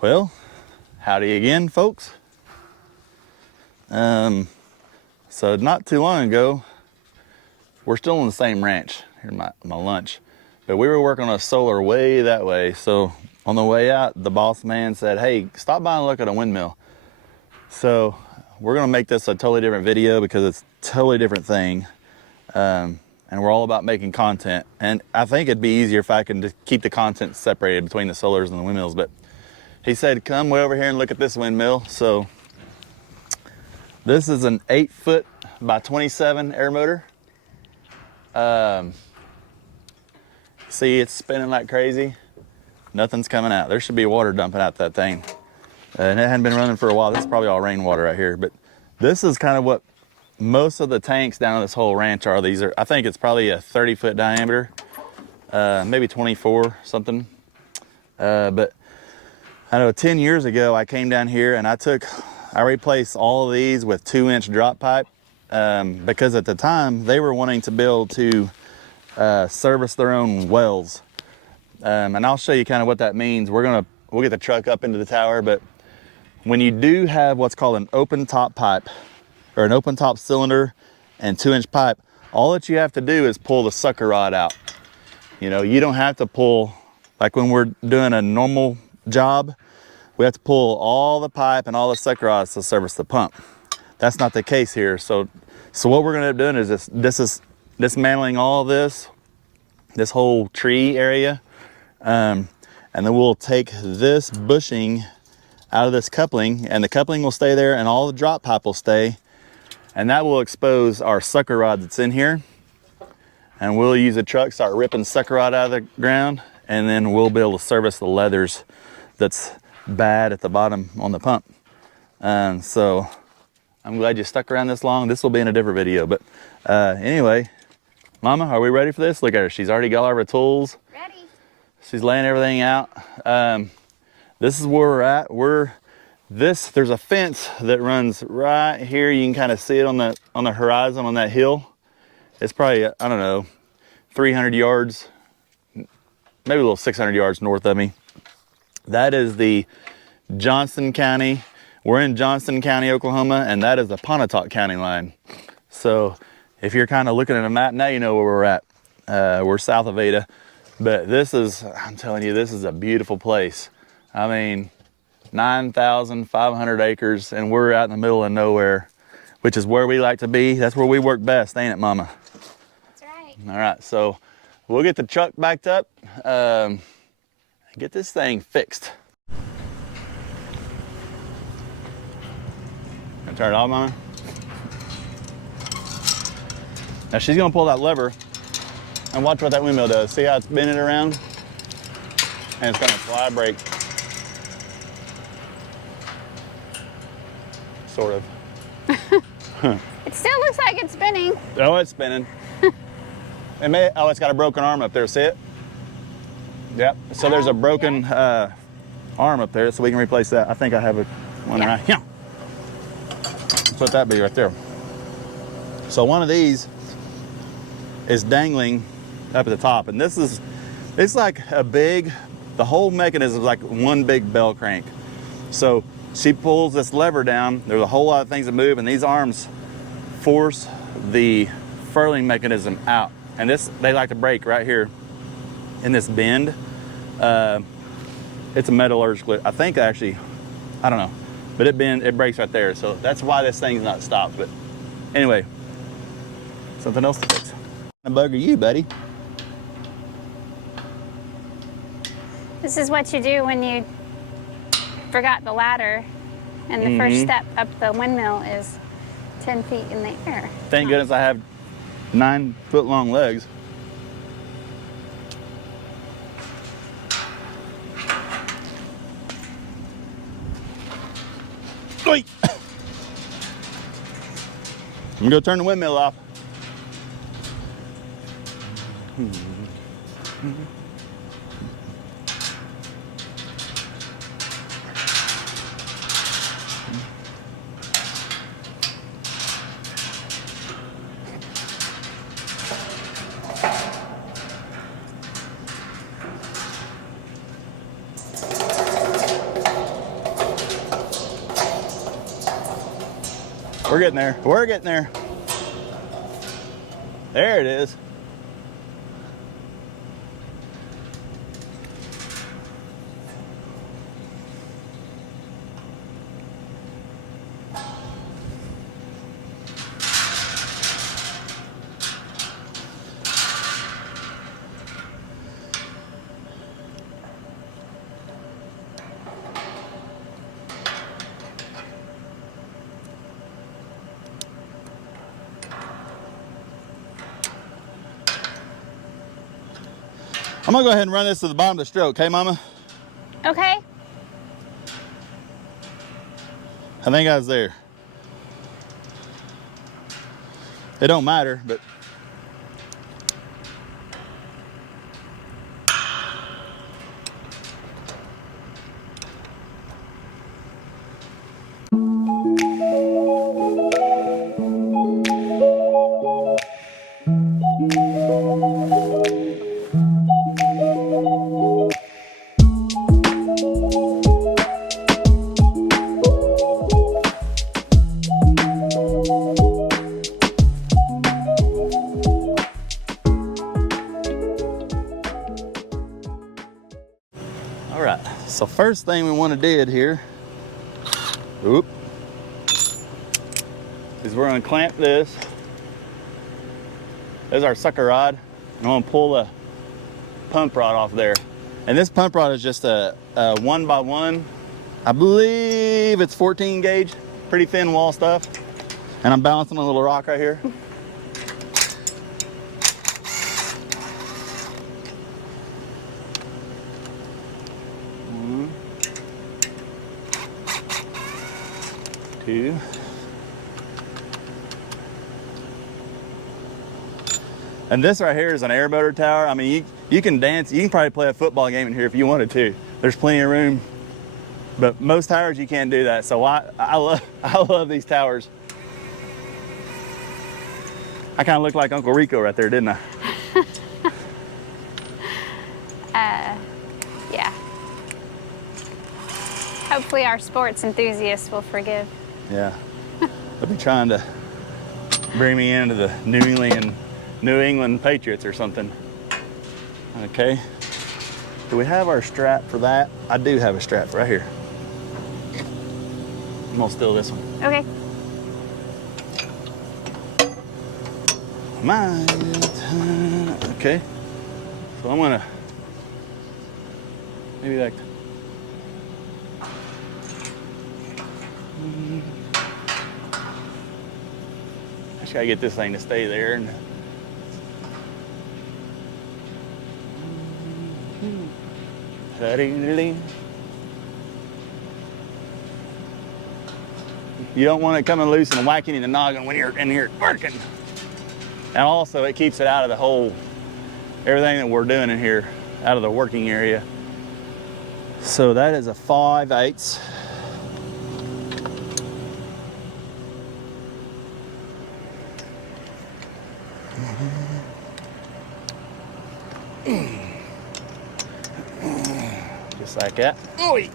Well, howdy again, folks. So not too long ago, we're still on the same ranch. Here's my lunch. But we were working on a solar way that way. So on the way out, the boss man said, hey, stop by and look at a windmill. So we're gonna make this a totally different video because it's a totally different thing. And we're all about making content. And I think it'd be easier if I can just keep the content separated between the solars and the windmills. But he said, come way over here and look at this windmill. So this is an 8-foot by 27 air motor. See, it's spinning like crazy. Nothing's coming out. There should be water dumping out that thing. And it hadn't been running for a while. This is probably all rainwater right here. But this is kind of what most of the tanks down on this whole ranch are. These are, I think it's probably a 30-foot diameter, maybe 24 something. But I know 10 years ago, I came down here and I replaced all of these with 2-inch drop pipe because at the time they were wanting to be able to service their own wells. And I'll show you kind of what that means. We'll get the truck up into the tower, but when you do have what's called an open top pipe or an open top cylinder and 2-inch pipe, all that you have to do is pull the sucker rod out. You know, you don't have to pull, like when we're doing a normal job, we have to pull all the pipe and all the sucker rods to service the pump. That's not the case here. So what we're gonna end up doing is this is dismantling all this whole tree area. And then we'll take this bushing out of this coupling, and the coupling will stay there and all the drop pipe will stay. And that will expose our sucker rod that's in here. And we'll use a truck, start ripping sucker rod out of the ground, and then we'll be able to service the leathers that's bad at the bottom on the pump. So I'm glad you stuck around this long. This will be in a different video, but anyway, Mama, are we ready for this? Look at her, she's already got all of her tools. Ready. She's laying everything out. This is where we're at. There's a fence that runs right here. You can kind of see it on the horizon on that hill. It's probably, I don't know, 300 yards, maybe a little 600 yards north of me. That is the Johnston County. We're in Johnston County, Oklahoma, and that is the Pontotoc County line. So if you're kind of looking at a map, now you know where we're at. We're south of Ada, but I'm telling you, this is a beautiful place. I mean, 9,500 acres, and we're out in the middle of nowhere, which is where we like to be. That's where we work best, ain't it, Mama? That's right. All right, so we'll get the truck backed up, get this thing fixed. Gonna turn it off, Mama? Now she's gonna pull that lever and watch what that windmill does. See how it's bending around? And it's gonna fly brake. Sort of. It still looks like it's spinning. Oh, it's spinning. It's got a broken arm up there, see it? Yep, so there's a broken arm up there, so we can replace that. I think I have one right here. Let that be right there. So one of these is dangling up at the top, and it's like the whole mechanism is like one big bell crank. So she pulls this lever down, there's a whole lot of things that move, and these arms force the furling mechanism out. And they like to break right here in this bend. It's a metallurgical, I think actually, I don't know, but it breaks right there. So that's why this thing's not stopped. But anyway, something else to fix. I'm gonna bugger you, buddy. This is what you do when you forgot the ladder, and the first step up the windmill is 10 feet in the air. Thank goodness I have 9-foot long legs. Wait. I'm gonna go turn the windmill off. We're getting there. We're getting there. There it is. I'm gonna go ahead and run this to the bottom of the stroke, okay, Mama? Okay. I think I was there. It don't matter, but all right. So first thing we want to do here, is we're gonna clamp this. There's our sucker rod. I'm gonna pull the pump rod off there. And this pump rod is just a 1x1. I believe it's 14 gauge, pretty thin wall stuff. And I'm balancing a little rock right here. One, two. And this right here is an air motor tower. I mean, you can dance, you can probably play a football game in here if you wanted to. There's plenty of room, but most towers you can't do that. So I love these towers. I kind of look like Uncle Rico right there, didn't I? Yeah. Hopefully our sports enthusiasts will forgive. Yeah. They'll be trying to bring me into the New England Patriots or something. Okay. Do we have our strap for that? I do have a strap right here. I'm gonna steal this one. Okay. My time. Okay. So I'm gonna maybe like I just gotta get this thing to stay there. And you don't want it coming loose and whacking in the noggin when you're in here working. And also it keeps it out of the whole, everything that we're doing in here, out of the working area. So that is a 5/8. Just like that. Oy.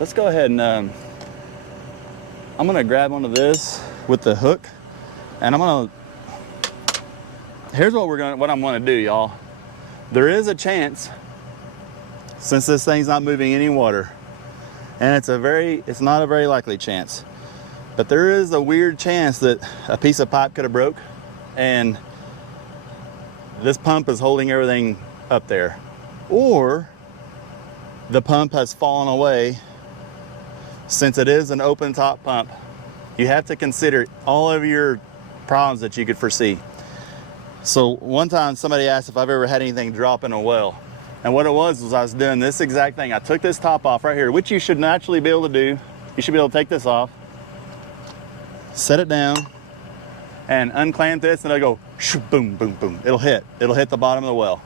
Let's go ahead and I'm gonna grab onto this with the hook, and here's what I'm gonna do, y'all. There is a chance, since this thing's not moving any water, and it's not a very likely chance, but there is a weird chance that a piece of pipe could have broke, and this pump is holding everything up there, or the pump has fallen away. Since it is an open top pump, you have to consider all of your problems that you could foresee. So one time somebody asked if I've ever had anything drop in a well. And what it was I was doing this exact thing. I took this top off right here, which you should naturally be able to do. You should be able to take this off, set it down, and unclamp this, and it'll go shoo, boom, boom, boom. It'll hit the bottom of the well.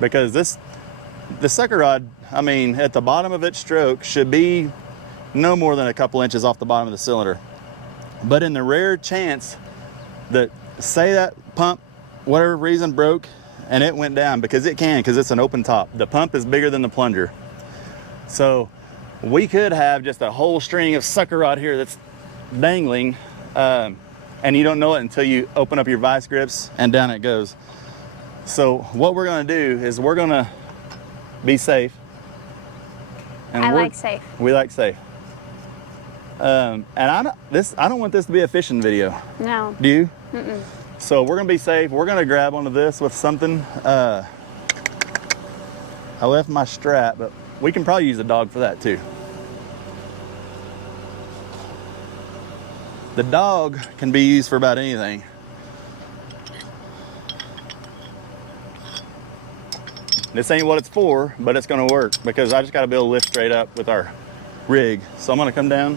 Because the sucker rod, I mean, at the bottom of its stroke should be no more than a couple inches off the bottom of the cylinder. But in the rare chance that, say that pump, whatever reason, broke and it went down because it's an open top. The pump is bigger than the plunger. So we could have just a whole string of sucker rod here that's dangling, and you don't know it until you open up your vice grips and down it goes. So what we're gonna do is we're gonna be safe. And I like safe. We like safe. And I don't want this to be a fishing video. No. Do you? Mm-mm. So we're gonna be safe. We're gonna grab onto this with something. I left my strap, but we can probably use a dog for that too. The dog can be used for about anything. This ain't what it's for, but it's gonna work because I just gotta be able to lift straight up with our rig. So I'm gonna come down.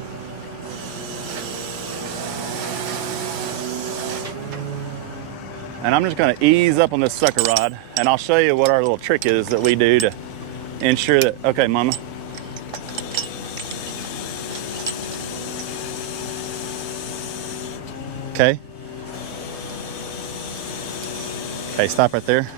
And I'm just gonna ease up on this sucker rod, and I'll show you what our little trick is that we do to ensure that, okay, mama. Okay. Okay, stop right there.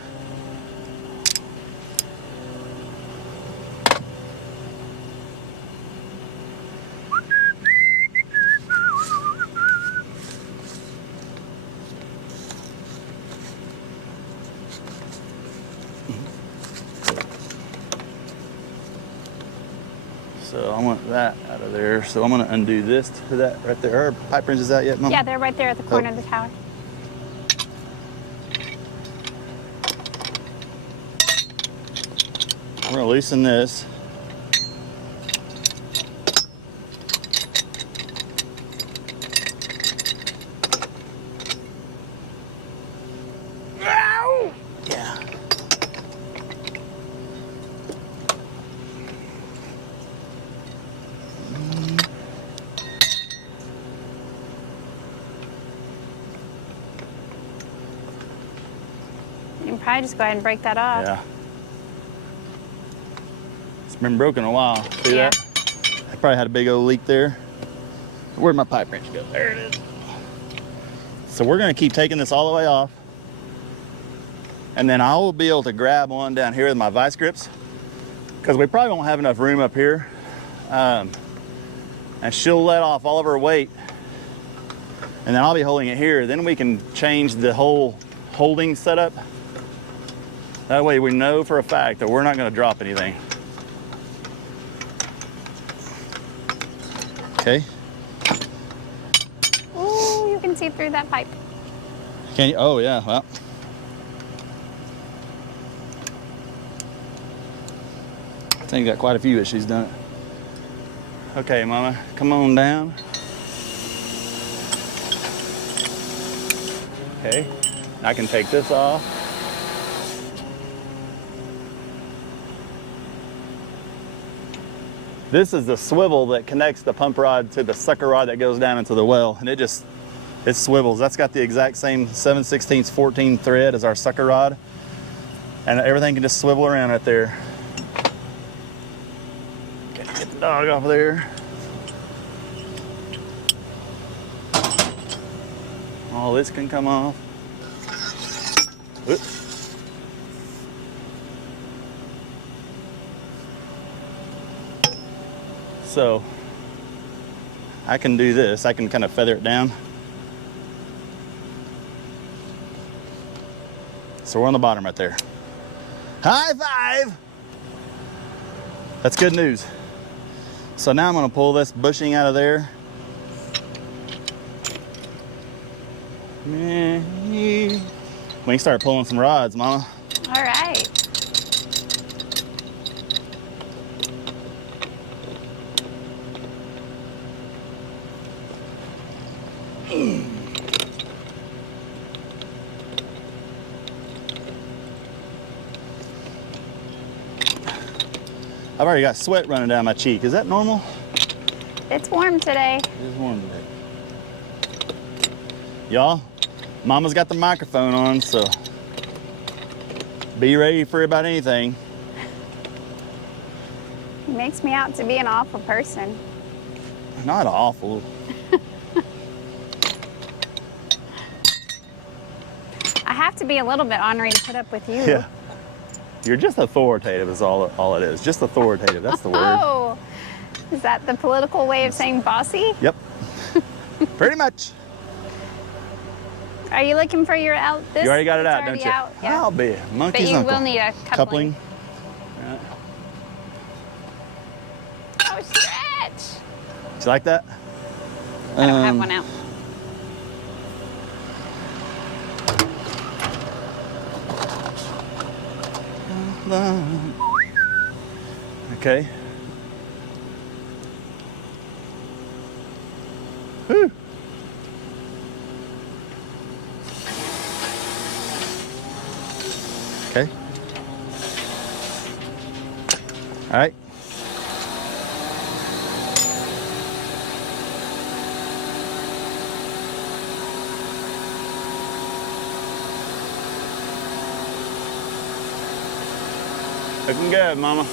So I want that out of there. So I'm gonna undo this to that right there. Are pipe wrenches out yet, Mom? Yeah, they're right there at the corner of the tower. We're gonna loosen this. Yeah. You can probably just go ahead and break that off. Yeah. It's been broken a while. See Yeah. that? I probably had a big old leak there. Where'd my pipe wrench go? There it is. So we're gonna keep taking this all the way off. And then I will be able to grab one down here with my vice grips because we probably won't have enough room up here. And she'll let off all of her weight. And then I'll be holding it here. Then we can change the whole holding setup. That way we know for a fact that we're not gonna drop anything. Okay. Ooh, you can see through that pipe. Can you? Oh yeah, well. I think got quite a few issues done it. Okay, Mama, come on down. Okay, I can take this off. This is the swivel that connects the pump rod to the sucker rod that goes down into the well, and it swivels. That's got the exact same 7/16 14 thread as our sucker rod, and everything can just swivel around right there. Okay, get the dog off of there. All this can come off. Oops. So I can do this. I can kind of feather it down. So we're on the bottom right there. High five! That's good news. So now I'm gonna pull this bushing out of there. We can start pulling some rods, Mama. All right. I've already got sweat running down my cheek. Is that normal? It's warm today. It is warm today. Y'all, Mama's got the microphone on, so be ready for about anything. He makes me out to be an awful person. Not awful. I have to be a little bit ornery to put up with you. Yeah. You're just authoritative is all it is. Just authoritative, that's the word. Oh, is that the political way of saying bossy? Yep. Pretty much. Are you looking for your out? This, You already got it it's out, already don't you? Out, yeah. I'll be a But monkey's you uncle. will need a coupling. Right. Oh, stretch! You like that? I don't have one out. Okay. Whew. Okay. All right. Looking good, mama.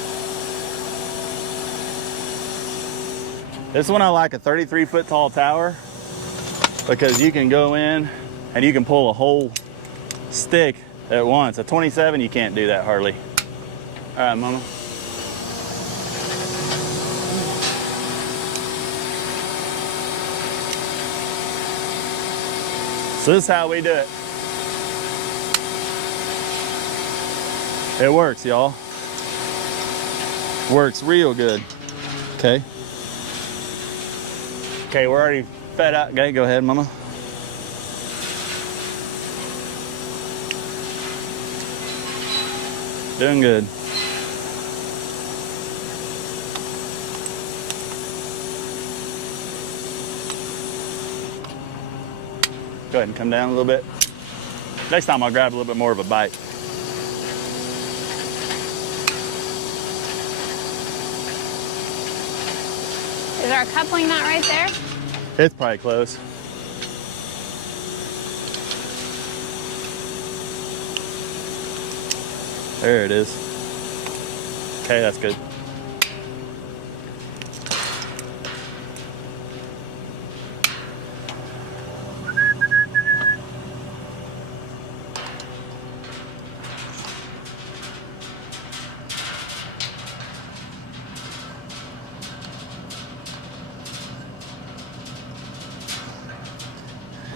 This one I like a 33-foot tall tower because you can go in and you can pull a whole stick at once. A 27, you can't do that hardly. All right, mama. So this is how we do it. It works, y'all. Works real good. Okay. Okay, we're already fed up. Okay, go ahead, mama. Doing good. Go ahead and come down a little bit. Next time I'll grab a little bit more of a bite. Is our coupling not right there? It's probably close. There it is. Okay, that's good.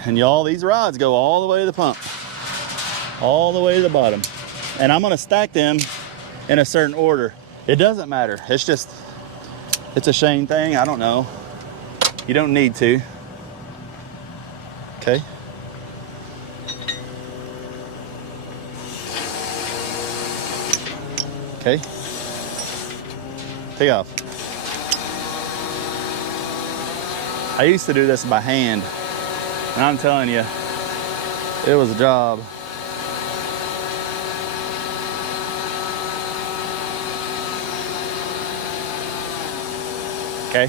And y'all, these rods go all the way to the pump, all the way to the bottom. And I'm gonna stack them in a certain order. It doesn't matter. It's just, it's a Shane thing. I don't know. You don't need to. Okay. Okay. Take off. I used to do this by hand. And I'm telling you, it was a job. Okay.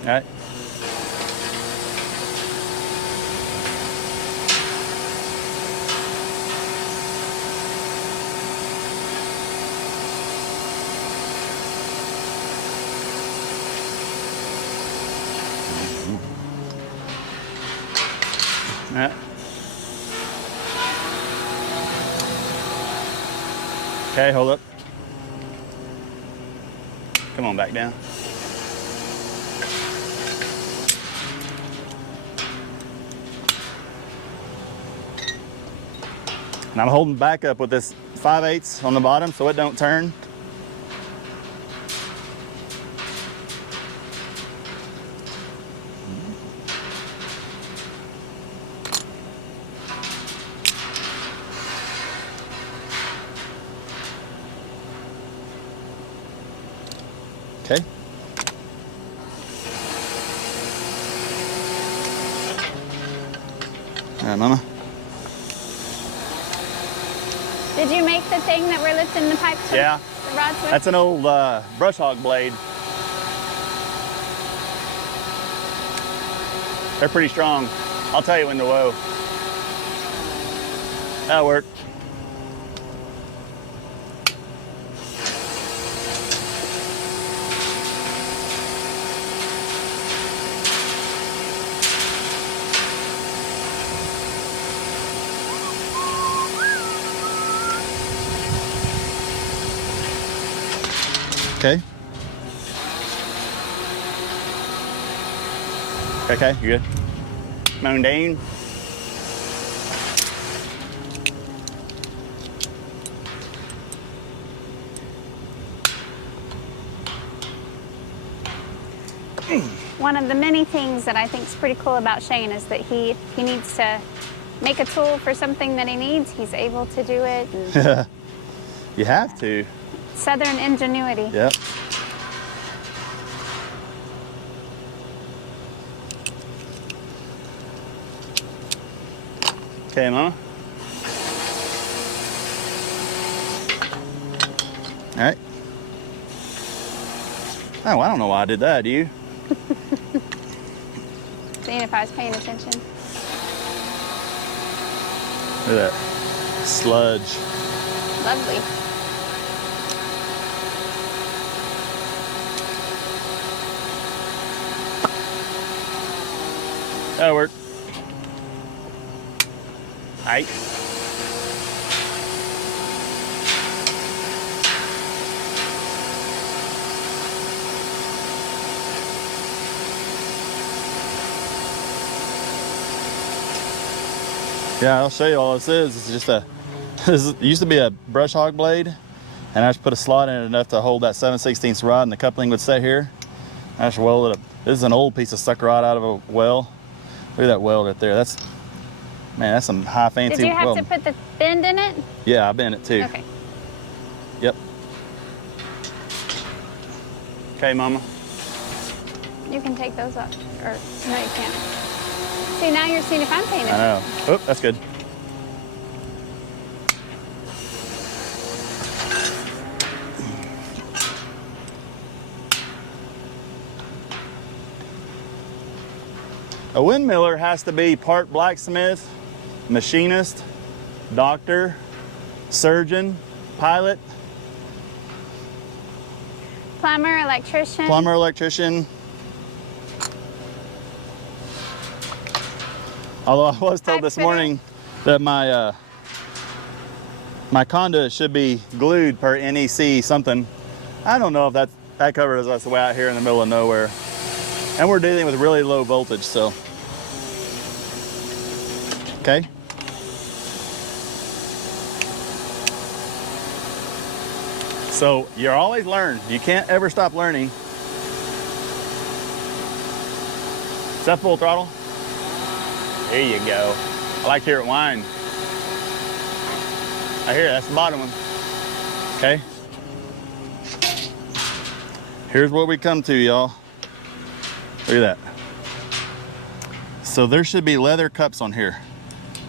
All right. All right. Okay, hold up. Come on back down. And I'm holding back up with this 5/8 on the bottom so it don't turn. Okay. All right, mama. Did you make the thing that we're lifting the pipes with? Yeah. The rods with? That's an old brush hog blade. They're pretty strong. I'll tell you when to whoa. That'll work. Okay. Okay, you good? Mundane. One of the many things that I think is pretty cool about Shane is that he needs to make a tool for something that he needs. He's able to do it. And You have to. Southern ingenuity. Yep. Okay, Mama. All right. Oh, I don't know why I did that, do you? Seeing if I was paying attention. Look at that. Sludge. Lovely. That'll work. Aight. Yeah, I'll show you all this is. It's just a, this used to be a brush hog blade, and I just put a slot in it enough to hold that 7/16 rod, and the coupling would stay here. I just weld it up. This is an old piece of sucker rod out of a well. Look at that weld right there. That's, man, that's some high fancy Did you have welding. to put the bend in it? Yeah, I bent it too. Okay. Yep. Okay, Mama. You can take those up. Or, no, you can't. See, now you're seeing if I'm paying I attention. know. Oh, that's good. A windmiller has to be part blacksmith, machinist, doctor, surgeon, pilot, Plumber, electrician. plumber, electrician. Although I was told Pipe this fitter. morning that my my conduit should be glued per NEC something. I don't know if that covers us way out here in the middle of nowhere. And we're dealing with really low voltage, so. Okay. So you're always learn. You can't ever stop learning. Is that full throttle? There you go. I like to hear it whine. I hear it, that's the bottom one. Okay. Here's what we come to, y'all. Look at that. So there should be leather cups on here.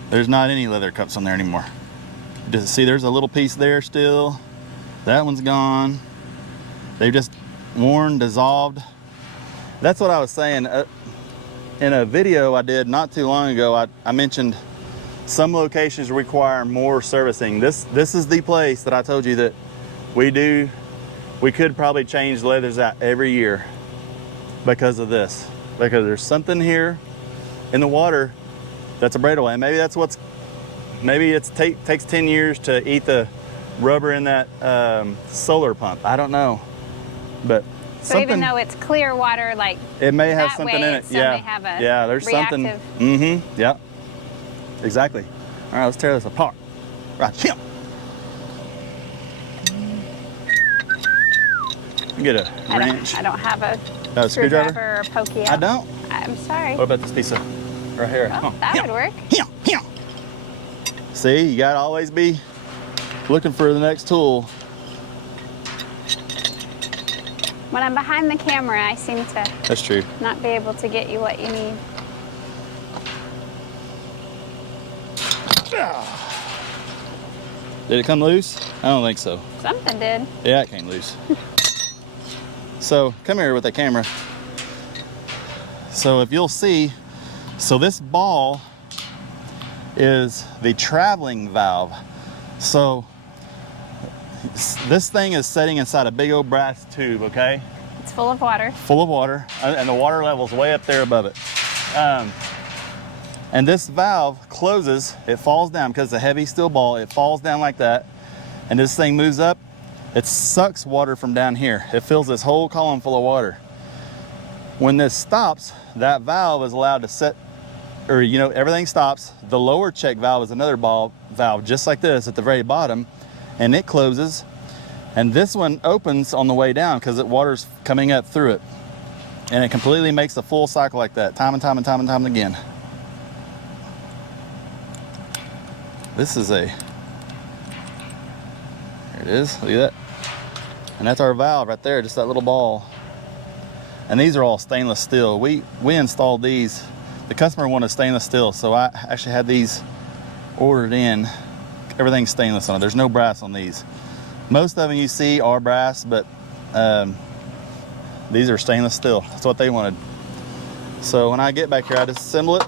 There's not any leather cups on there anymore. Just see, there's a little piece there still. That one's gone. They've just worn, dissolved. That's what I was saying. In a video I did not too long ago, I mentioned some locations require more servicing. This is the place that I told you that we could probably change the leathers out every year because of this. Because there's something here in the water that's abradable, and maybe that's maybe it takes 10 years to eat the rubber in that solar pump. I don't know, but So even though it's clear water, like it may have that something way, in it it. still Yeah, may have a yeah. There's something. reactive- Mm-hmm. Yeah. Exactly. All right, let's tear this apart. Right here. Get a wrench. I don't have a Oh, screwdriver? screwdriver or pokey out. I don't. I'm sorry. What about this piece of right here? Well, Huh. that Here. would work. Here. Here. See, you gotta always be looking for the next tool. When I'm behind the camera, I seem to That's true. not be able to get you what you need. Did it come loose? I don't think so. Something did. Yeah, it came loose. So come here with the camera. So if you'll see, so this ball is the traveling valve. So this thing is sitting inside a big old brass tube, okay? It's full of water. Full of water, and the water level's way up there above it. And this valve closes, it falls down because it's a heavy steel ball, it falls down like that, and this thing moves up, it sucks water from down here. It fills this whole column full of water. When this stops, that valve is allowed to set, or everything stops. The lower check valve is another valve just like this at the very bottom, and it closes. And this one opens on the way down because the water's coming up through it. And it completely makes the full cycle like that, time and time and time and time again. This is there it is, look at that. And that's our valve right there, just that little ball. And these are all stainless steel. We installed these. The customer wanted stainless steel, so I actually had these ordered in. Everything's stainless on it. There's no brass on these. Most of them you see are brass, but these are stainless steel. That's what they wanted. So when I get back here, I disassemble it,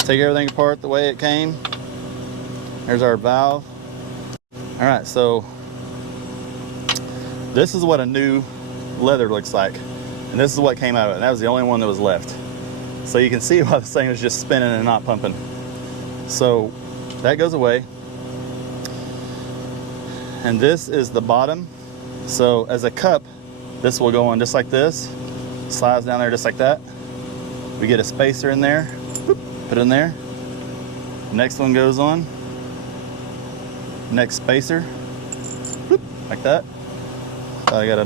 take everything apart the way it came. There's our valve. All right, so this is what a new leather looks like, and this is what came out of it. That was the only one that was left. So you can see why this thing was just spinning and not pumping. So that goes away. And this is the bottom. So as a cup, this will go on just like this, slides down there just like that. We get a spacer in there, put it in there. Next one goes on, next spacer, like that. I gotta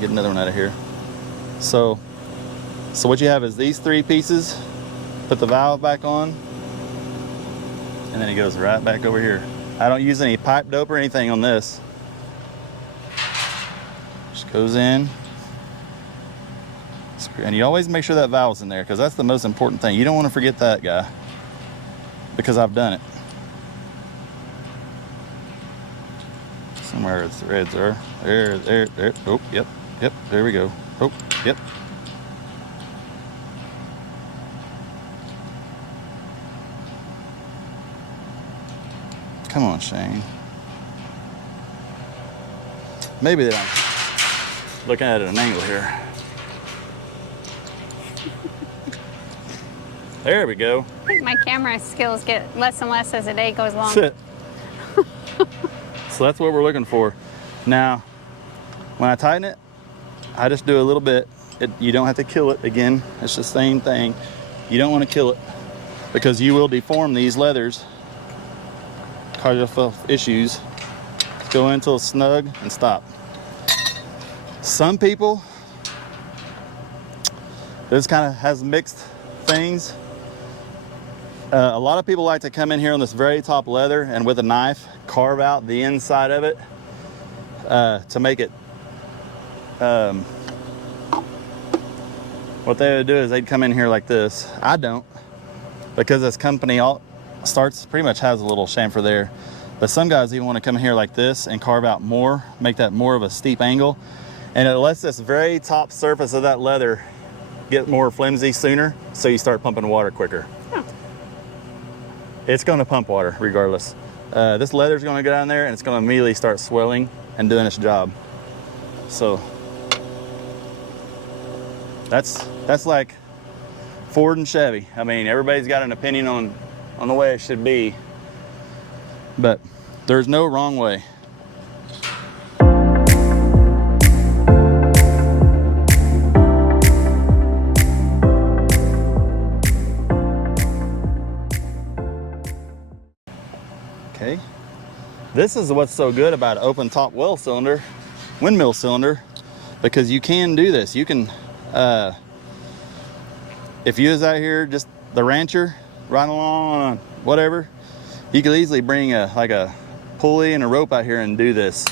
get another one out of here. So what you have is these three pieces, put the valve back on, and then it goes right back over here. I don't use any pipe dope or anything on this. Just goes in. And you always make sure that valve's in there, because that's the most important thing. You don't want to forget that, guy, because I've done it. Somewhere the threads are. There. Oh, yep. There we go. Oh, yep. Come on, Shane. Maybe that I'm looking at it at an angle here. There we go. I think my camera skills get less and less as the day goes along. That's it. So that's what we're looking for. Now, when I tighten it, I just do a little bit. You don't have to kill it again. It's the same thing. You don't want to kill it, because you will deform these leathers, cause yourself issues. Just go in until it's snug and stop. Some people, this kind of has mixed things. A lot of people like to come in here on this very top leather and with a knife carve out the inside of it to make it. What they would do is they'd come in here like this. I don't, because this company pretty much has a little chamfer there. But some guys even want to come in here like this and carve out more, make that more of a steep angle, and it lets this very top surface of that leather get more flimsy sooner, so you start pumping water quicker. It's going to pump water regardless. This leather is going to go down there and it's going to immediately start swelling and doing its job. So that's like Ford and Chevy. I mean, everybody's got an opinion on the way it should be, but there's no wrong way. Okay, this is what's so good about an open top windmill cylinder, because you can do this. You can, if you was out here just the rancher riding along on whatever, you could easily bring like a pulley and a rope out here and do this.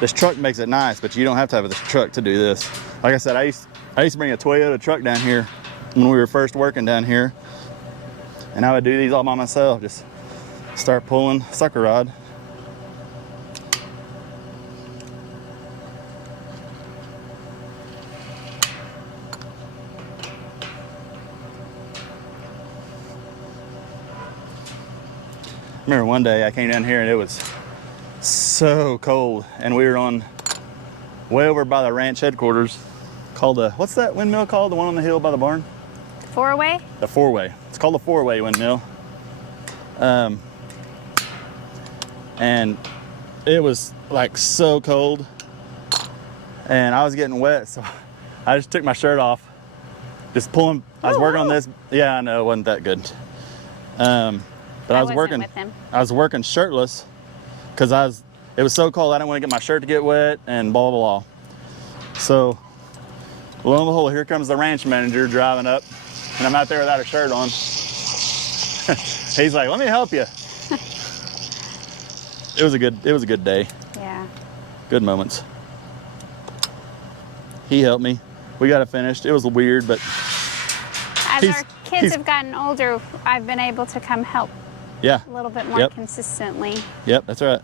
This truck makes it nice, but you don't have to have this truck to do this. Like I said, I used to bring a Toyota truck down here when we were first working down here, and I would do these all by myself. Just start pulling sucker rod. I remember one day I came down here and it was so cold, and we were on way over by the ranch headquarters called what's that windmill called? The one on the hill by the barn? Four-way? The four-way. It's called the four-way windmill. And it was like so cold and I was getting wet, so I just took my shirt off, just pulling. I was working on this. Yeah, I know, it wasn't that good. But I was working with him. I was working shirtless because it was so cold I didn't want to get my shirt to get wet and blah blah blah. So lo and behold, here comes the ranch manager driving up, and I'm out there without a shirt on. He's like, "Let me help you." It was a good day. Yeah. Good moments. He helped me. We got it finished. It was weird, but As our kids have gotten older, I've been able to come help yeah, a little bit more consistently. Yep, that's right.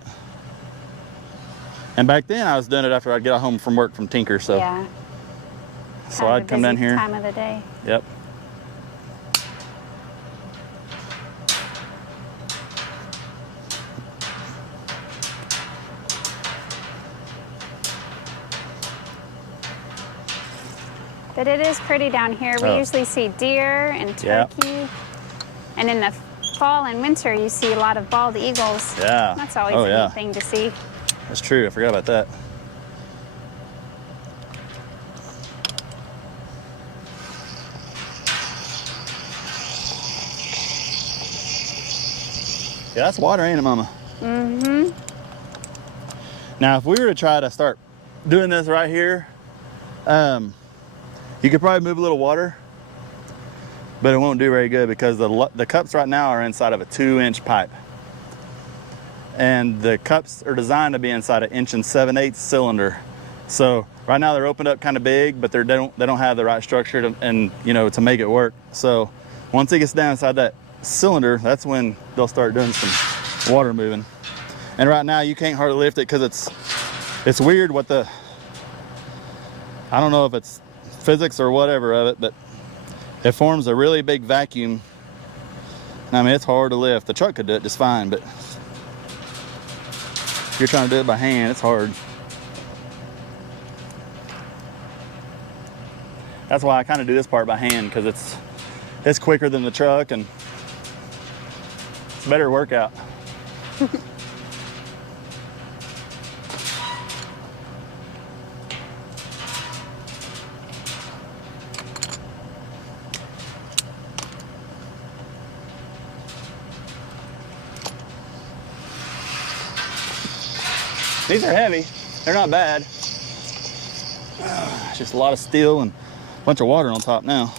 And back then I was doing it after I'd get home from work from Tinker, so yeah. So I'd come down here. Time of the day. Yep. But it is pretty down here. We usually see deer and turkey. And in the fall and winter, you see a lot of bald eagles. Yeah. That's always a neat thing to see. That's true. I forgot about that. Yeah, that's water, ain't it, Mama? Mm-hmm. Now, if we were to try to start doing this right here, you could probably move a little water, but it won't do very good because the cups right now are inside of a 2-inch pipe. And the cups are designed to be inside an 1 7/8" cylinder. So right now they're opened up kind of big, but they don't have the right structure to make it work. So once it gets down inside that cylinder, that's when they'll start doing some water moving. And right now you can't hardly lift it because it's weird what I don't know if it's physics or whatever of it, but it forms a really big vacuum. I mean, it's hard to lift. The truck could do it just fine, but if you're trying to do it by hand, it's hard. That's why I kind of do this part by hand, because it's quicker than the truck and it's a better workout. These are heavy. They're not bad. It's just a lot of steel and a bunch of water on top now.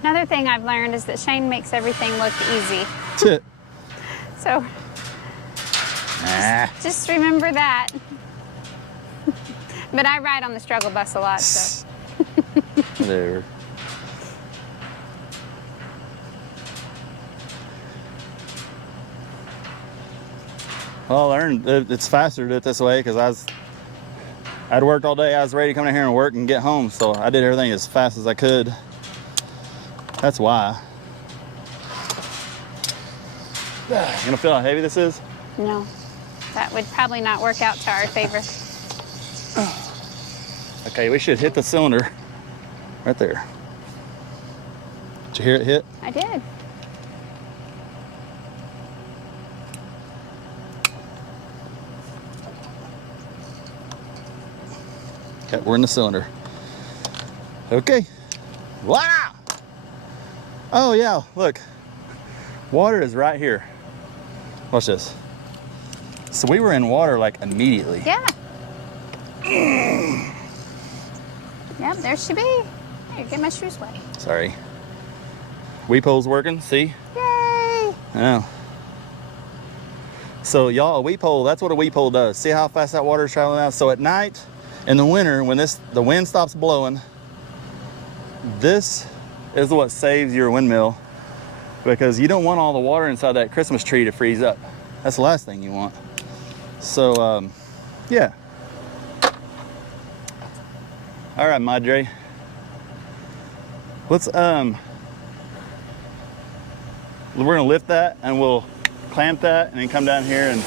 Another thing I've learned is that Shane makes everything look easy. So just remember that. But I ride on the struggle bus a lot, so. Whatever. Well, I learned it's faster to do it this way because I'd worked all day. I was ready to come down here and work and get home, so I did everything as fast as I could. That's why. You gonna feel how heavy this is? No, that would probably not work out to our favor. Okay, we should hit the cylinder right there. Did you hear it hit? I did. Okay, we're in the cylinder. Okay. Voila! Oh yeah, look. Water is right here. Watch this. So we were in water like immediately. Yeah. Yep, there she be. Here, get my shoes wet. Sorry. Weep hole's working, see? Yay! Yeah. So y'all, a weep hole, that's what a weep hole does. See how fast that water is traveling out? So at night, in the winter, when the wind stops blowing, this is what saves your windmill, because you don't want all the water inside that Christmas tree to freeze up. That's the last thing you want. So, yeah. All right, Madre. Let's, we're gonna lift that and we'll clamp that and then come down here and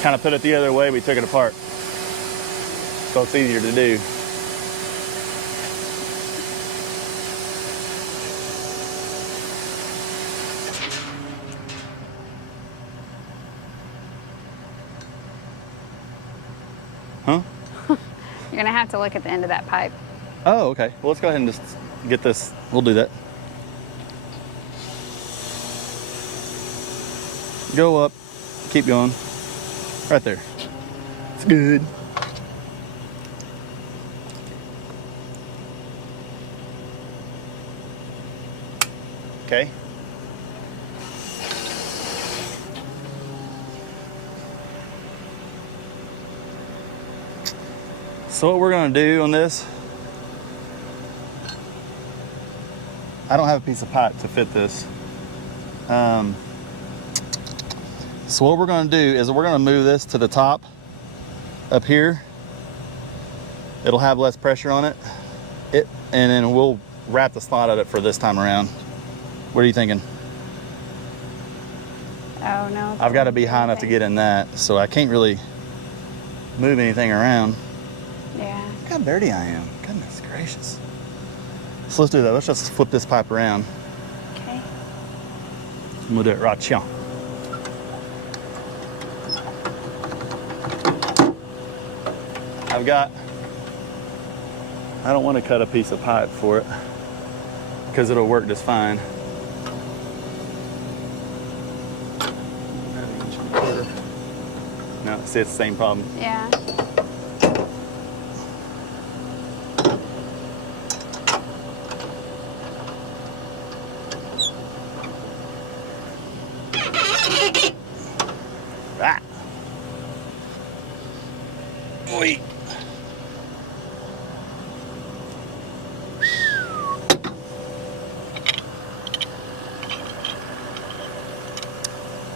kind of put it the other way we took it apart. So it's easier to do. Huh? You're gonna have to look at the end of that pipe. Oh, okay. Well, let's go ahead and just get this. We'll do that. Go up. Keep going. Right there. It's good. Okay. So what we're going to do on this, I don't have a piece of pipe to fit this. So what we're going to do is we're going to move this to the top up here. It'll have less pressure on it. And then we'll wrap the slot of it for this time around. What are you thinking? Oh no. I've got to be high enough to get in that, so I can't really move anything around. Yeah. Look how dirty I am. Goodness gracious. So let's do that. Let's just flip this pipe around. Okay. And we'll do it right here. I don't want to cut a piece of pipe for it because it'll work just fine. No, see, it's the same problem. Yeah. Ah. Oi.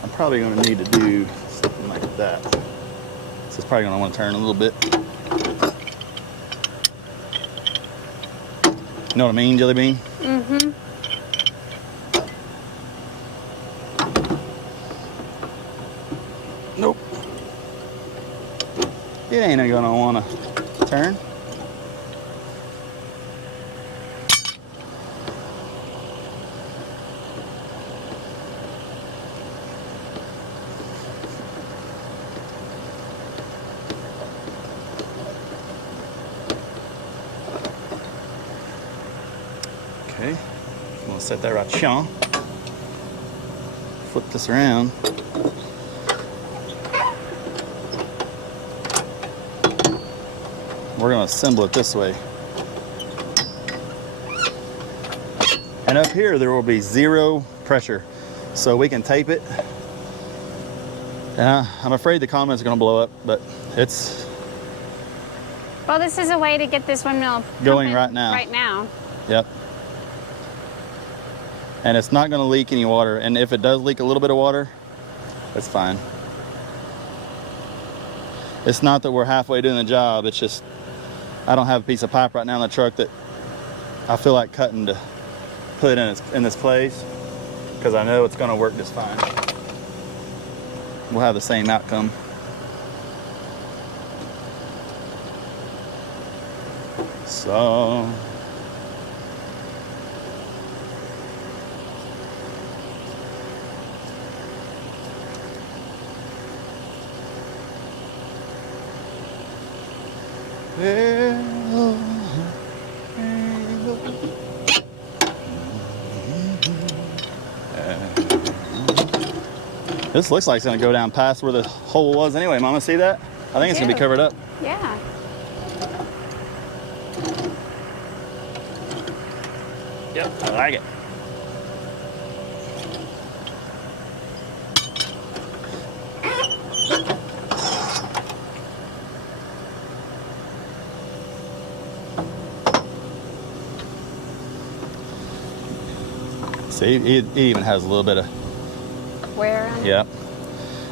I'm probably going to need to do something like that. So it's probably going to want to turn a little bit. You know what I mean, Jelly Bean? Mm-hmm. Nope. It ain't going to want to turn. Okay, I'm gonna set that right here. Flip this around. We're gonna assemble it this way. And up here, there will be zero pressure. So we can tape it. And I'm afraid the comments are gonna blow up, but it's Well, this is a way to get this windmill going pumping right now. Right now. Yep. And it's not going to leak any water. And if it does leak a little bit of water, that's fine. It's not that we're halfway doing the job. It's just, I don't have a piece of pipe right now in the truck that I feel like cutting to put in this place, because I know it's going to work just fine. We'll have the same outcome. So this looks like it's going to go down past where the hole was anyway. Mama, see that? I think it's going to be covered up. Yeah. Yep, I like it. See, it even has a little bit of Wear on it? yeah.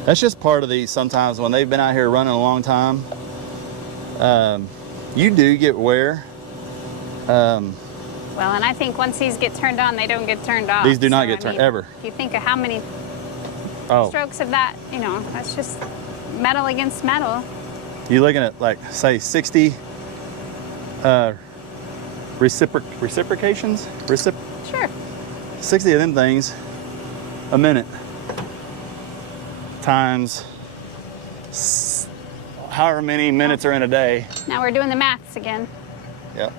That's just part of these. Sometimes when they've been out here running a long time, you do get wear. Well, and I think once these get turned on, they don't get turned off. These do not So, get I turned mean, ever. If you think of how many Oh, strokes of that, you know, that's just metal against metal. you're looking at like say 60 reciprocations, Sure. 60 of them things a minute times however many minutes are in a day. Now we're doing the maths again. Yep.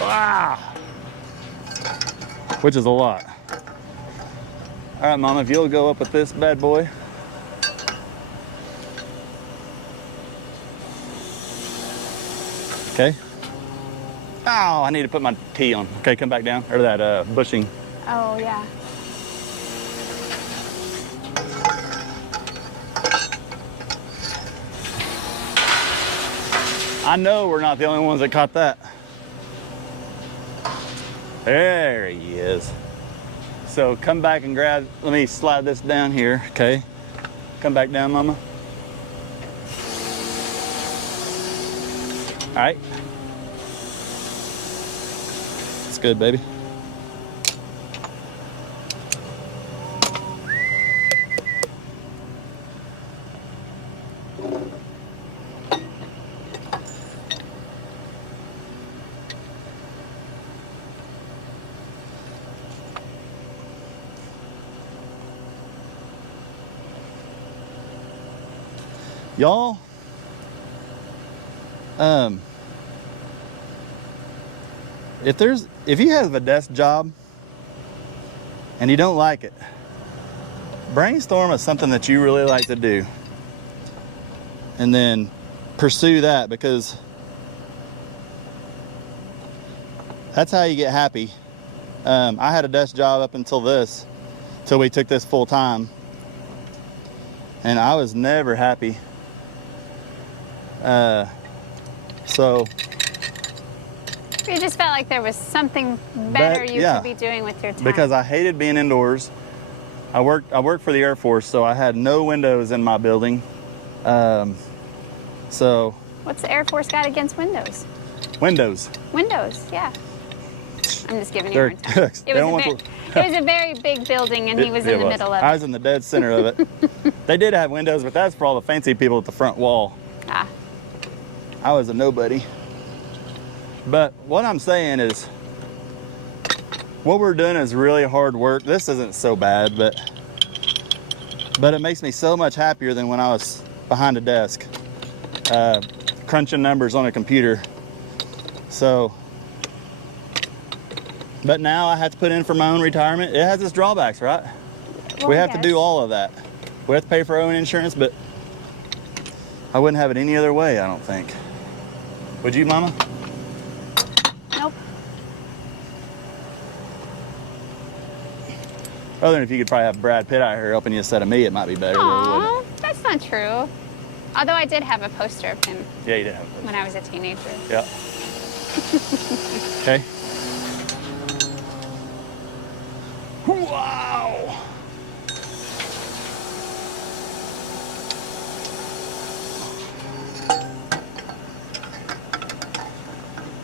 Ah! Which is a lot. All right, Mama, if you'll go up with this bad boy. Okay. Oh, I need to put my tee on. Okay, come back down, or that bushing. Oh, yeah. I know we're not the only ones that caught that. There he is. So come back and grab, let me slide this down here, okay? Come back down, Mama. All right. It's good, baby. Y'all, if you have a desk job and you don't like it, brainstorm of something that you really like to do and then pursue that, because that's how you get happy. I had a desk job up until we took this full time, and I was never happy. So You just felt like there was something better you yeah, could be doing with your time. because I hated being indoors. I worked for the Air Force, so I had no windows in my building. So What's the Air Force got against windows? windows. Windows, yeah. I'm just giving you a hard time. They don't want to- It was a very big building, and he was in the middle of I it. was in the dead center of it. They did have windows, but that's for all the fancy people at the front wall. Ah, I was a nobody. But what I'm saying is, what we're doing is really hard work. This isn't so bad, but it makes me so much happier than when I was behind a desk, crunching numbers on a computer. So, but now I have to put in for my own retirement. It has its drawbacks, right? well, We have to yes. do all of that. We have to pay for our own insurance, but I wouldn't have it any other way, I don't think. Would you, Mama? Nope. Other than if you could probably have Brad Pitt out here helping you instead of me, it might be better. Aw, that's not true. Although I did have a poster of him Yeah, you did have when I was a teenager. Yeah. Okay. Wow.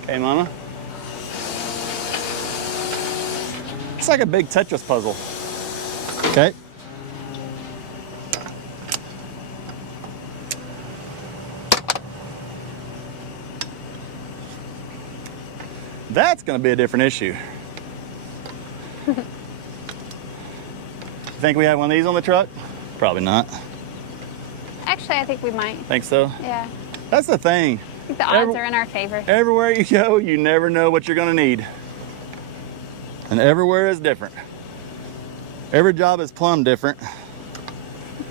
Okay, Mama. It's like a big Tetris puzzle. Okay. That's going to be a different issue. Think we have one of these on the truck? Probably not. Actually, I think we might. Think so? Yeah. That's the thing. I think the odds are in our favor. Everywhere you go, you never know what you're going to need. And everywhere is different. Every job is plumb different.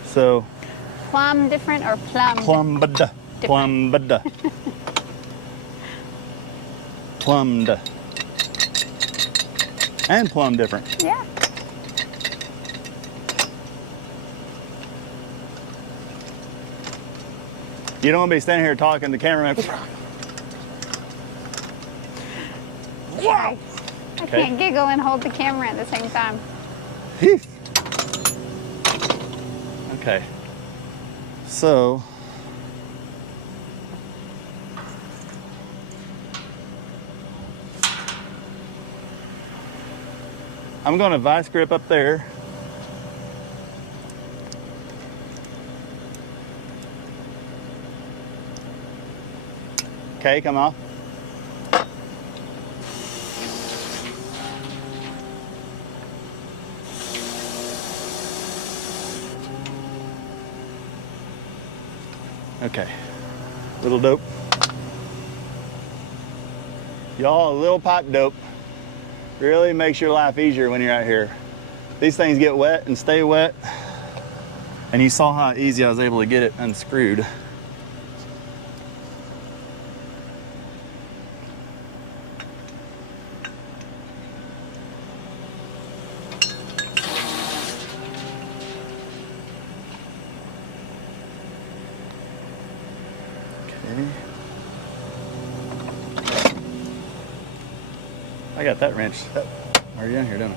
So, Plum different or plum? plumbed. Plumbed. Plumbed. And plumb different. Yeah. You don't want to be standing here talking to the cameraman. Wow! I can't giggle and hold the camera at the same time. Okay. So, I'm going to vice grip up there. Okay, come off. Okay, little dope. Y'all, a little pipe dope really makes your life easier when you're out here. These things get wet and stay wet. And you saw how easy I was able to get it unscrewed. Okay. I got that wrench already down here, don't I?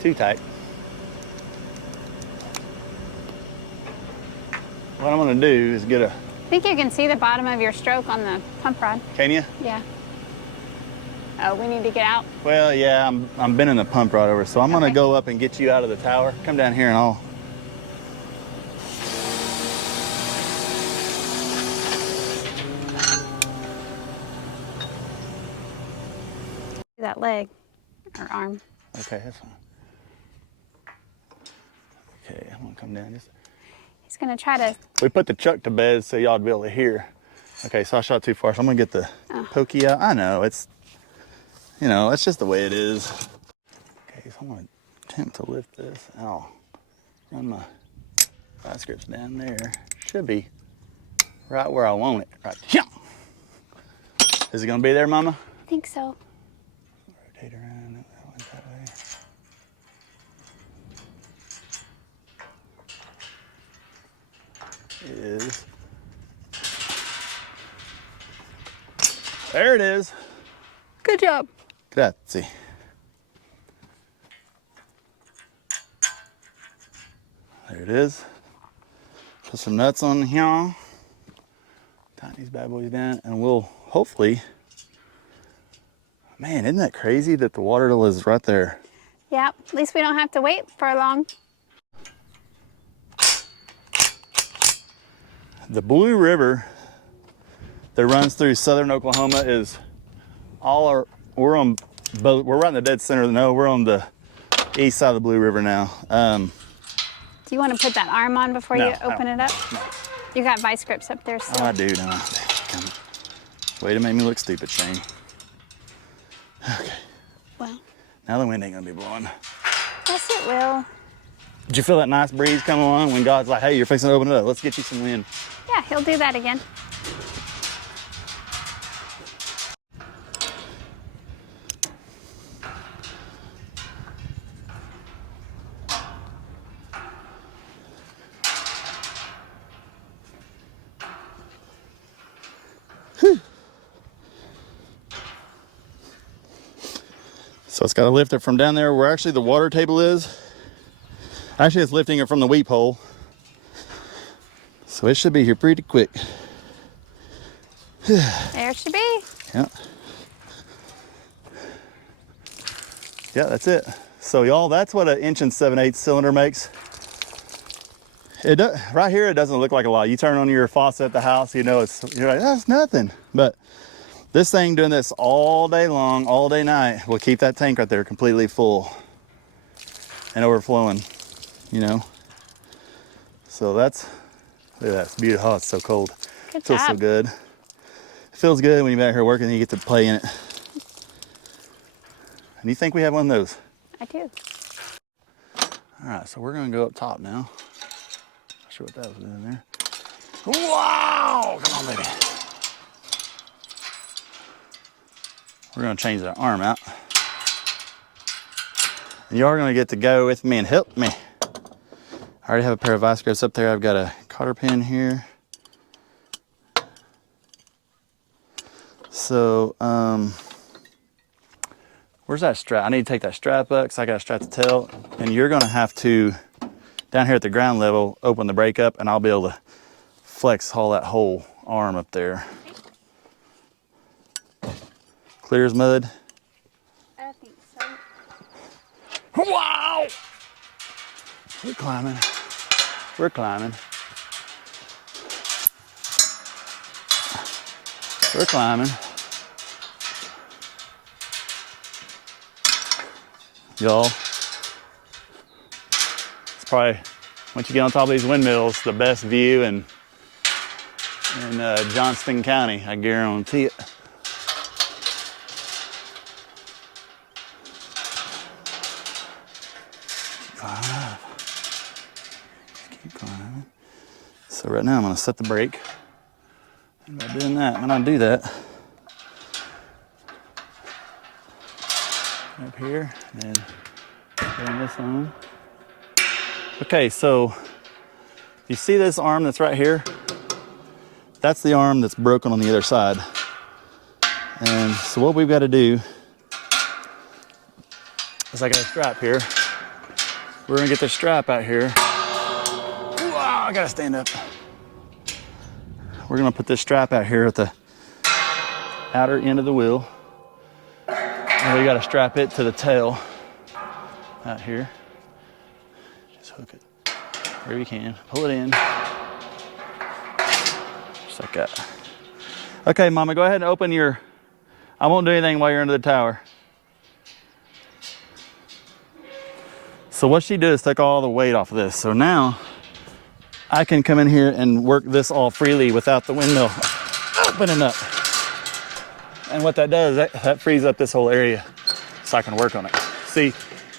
Too tight. What I'm gonna do is get a... I think you can see the bottom of your stroke on the pump rod. Can you? Yeah. Oh, we need to get out. Well, yeah, I'm bending the pump rod over, so I'm gonna go up and get you out of the tower. Come down here and I'll... That leg or arm. Okay, that's fine. Okay, I'm gonna come down just... He's gonna try to... We put the truck to bed so y'all would be able to hear. Okay, so I shot too far, so I'm gonna get the pokey out. I know, it's, you know, it's just the way it is. Okay, so I'm gonna attempt to lift this. I'll run my vice grips down there. Should be right where I want it. Right here. Is it gonna be there, Mama? I think so. Rotate around that way. Is there it is. Good job. Grazie. There it is. Put some nuts on here. Tighten these bad boys down and we'll hopefully, man, isn't that crazy that the water is right there? Yep, at least we don't have to wait for long. The Blue River that runs through southern Oklahoma is we're right in the dead center. No, we're on the east side of the Blue River now. Do you want to put that arm on before No, you open it up? No. You got vice grips up there still. Oh, I do, don't I? Way to make me look stupid, Shane. Okay. Well, Now the wind ain't gonna be blowing. yes it will. Did you feel that nice breeze come along when God's like, hey, you're fixing to open it up. Let's get you some wind. Yeah, he'll do that again. So it's got to lift it from down there where actually the water table is. Actually, it's lifting it from the weep hole. So it should be here pretty quick. There it should be. Yeah. Yeah, that's it. So y'all, that's what an 1 7/8 cylinder makes. It does, right here, it doesn't look like a lot. You turn on your faucet at the house, you know, you're like, that's nothing. But this thing doing this all day long, all day night, will keep that tank right there completely full and overflowing, you know. So that's, look at that, it's beautiful. Oh, it's so cold. Good Feels so job. good. It feels good when you're out here working and you get to play in it. And you think we have one of those? I do. All right, so we're gonna go up top now. Not sure what that was doing there. Wow! Come on, baby. We're gonna change that arm out. And you are gonna get to go with me and help me. I already have a pair of vice grips up there. I've got a cotter pin here. So, where's that strap? I need to take that strap up because I got to strap the tail. And you're gonna have to, down here at the ground level, open the brake up and I'll be able to flex haul that whole arm up there. Clear as mud. I think so. Wow! We're climbing. We're climbing. We're climbing. Y'all, it's probably, once you get on top of these windmills, the best view in Johnston County, I guarantee it. Keep climbing. So right now I'm gonna set the brake. And by doing that, when I do that, up here, and turn this on. Okay, so you see this arm that's right here? That's the arm that's broken on the other side. And so what we've got to do is I got a strap here. We're gonna get the strap out here. Wow, I gotta stand up. We're gonna put this strap out here at the outer end of the wheel. And we gotta strap it to the tail out here. Just hook it wherever you can. Pull it in. Just like that. Okay, Mama, go ahead and open your, I won't do anything while you're under the tower. So what she did is take all the weight off of this. So now I can come in here and work this all freely without the windmill opening up. And what that does, that frees up this whole area so I can work on it. See,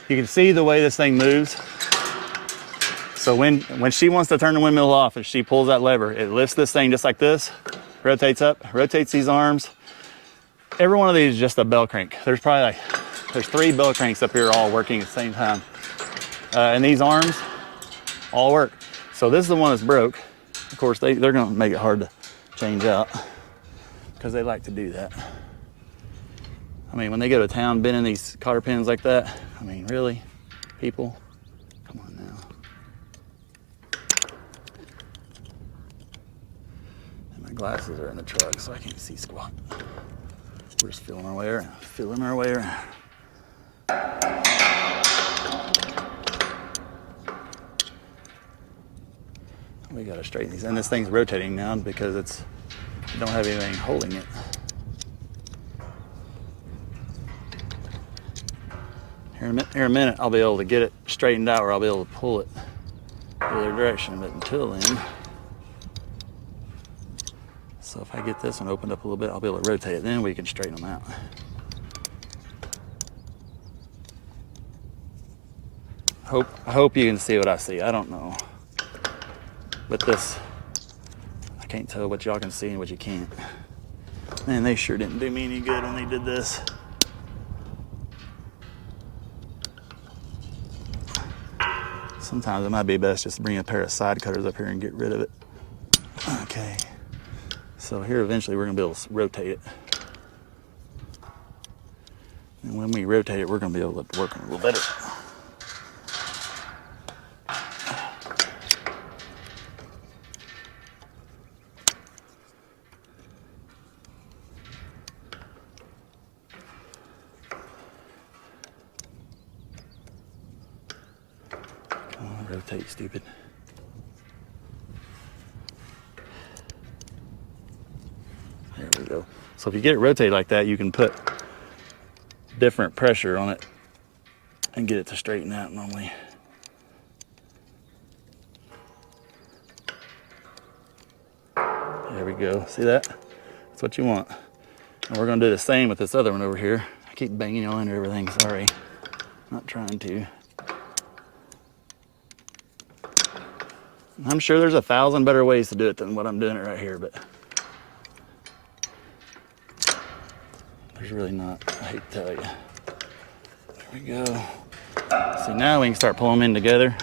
you can see the way this thing moves. So when she wants to turn the windmill off, if she pulls that lever, it lifts this thing just like this, rotates up, rotates these arms. Every one of these is just a bell crank. There's probably there's 3 bell cranks up here all working at the same time. And these arms all work. So this is the one that's broke. Of course, they're gonna make it hard to change out because they like to do that. I mean, when they go to town bending these cotter pins like that, I mean, really, people, come on now. And my glasses are in the truck, so I can't see squat. We're just feeling our way around, feeling our way around. We gotta straighten these, and this thing's rotating now because you don't have anything holding it. Here in a minute, I'll be able to get it straightened out, or I'll be able to pull it the other direction. But until then, so if I get this one opened up a little bit, I'll be able to rotate it. Then we can straighten them out. I hope you can see what I see. I don't know. But this, I can't tell what y'all can see and what you can't. Man, they sure didn't do me any good when they did this. Sometimes it might be best just to bring a pair of side cutters up here and get rid of it. Okay. So here eventually we're gonna be able to rotate it. And when we rotate it, we're gonna be able to work on it a little better. Rotate, stupid. There we go. So if you get it rotated like that, you can put different pressure on it and get it to straighten out normally. There we go. See that? That's what you want. And we're gonna do the same with this other one over here. I keep banging y'all into everything, sorry. Not trying to. I'm sure there's 1,000 better ways to do it than what I'm doing it right here, but there's really not. I hate to tell you. There we go. See, now we can start pulling them in together.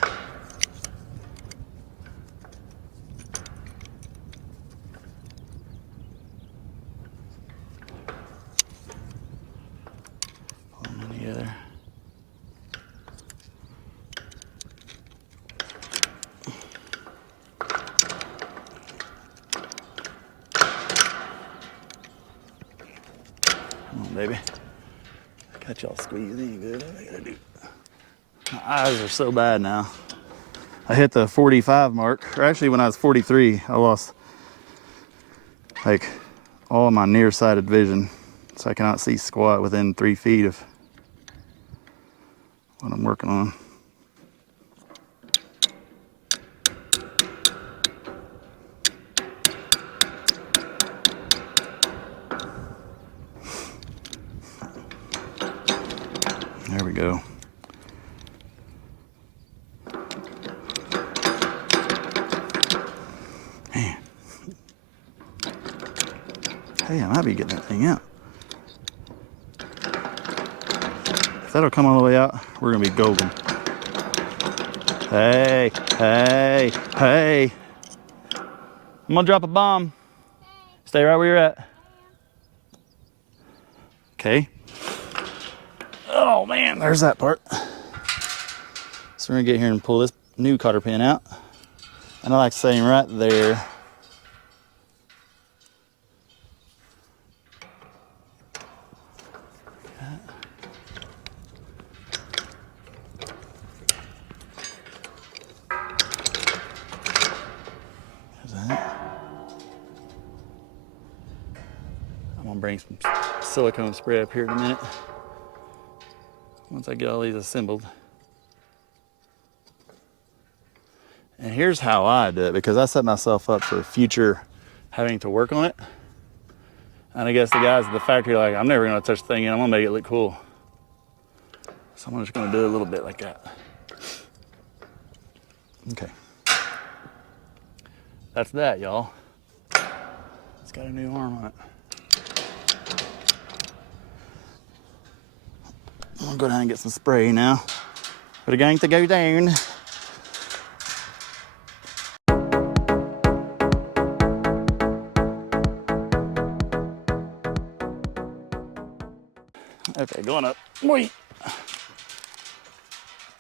Pull them in together. Baby, I got y'all squeezed in good. What I gotta do? My eyes are so bad now. I hit the 45 mark, or actually when I was 43, I lost like all my nearsighted vision, so I cannot see squat within 3 feet of what I'm working on. There we go. Man. Hey, I might be getting that thing out. If that'll come all the way out, we're gonna be golden. Hey, hey, hey. I'm gonna drop a bomb. Stay right where you're at. Okay. Oh man, there's that part. So we're gonna get here and pull this new cotter pin out. And I like saying right there. There's that. I'm gonna bring some silicone spray up here in a minute. Once I get all these assembled. And here's how I do it, because I set myself up for future having to work on it. And I guess the guys at the factory are like, I'm never gonna touch the thing in, I'm gonna make it look cool. So I'm just gonna do it a little bit like that. Okay. That's that, y'all. It's got a new arm on it. I'm gonna go down and get some spray now. But going to go down. Okay, going up. Wait.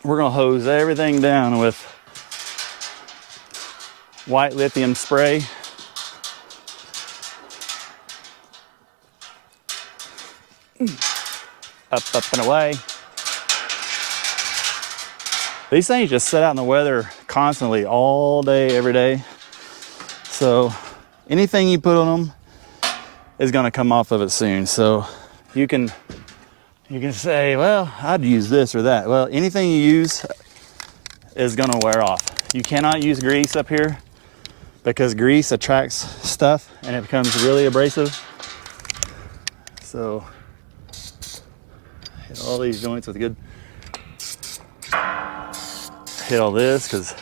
We're gonna hose everything down with white lithium spray. Up and away. These things just sit out in the weather constantly, all day, every day. So anything you put on them is gonna come off of it soon. So you can say, well, I'd use this or that. Well, anything you use is gonna wear off. You cannot use grease up here because grease attracts stuff and it becomes really abrasive. So hit all these joints with a good, hit all this because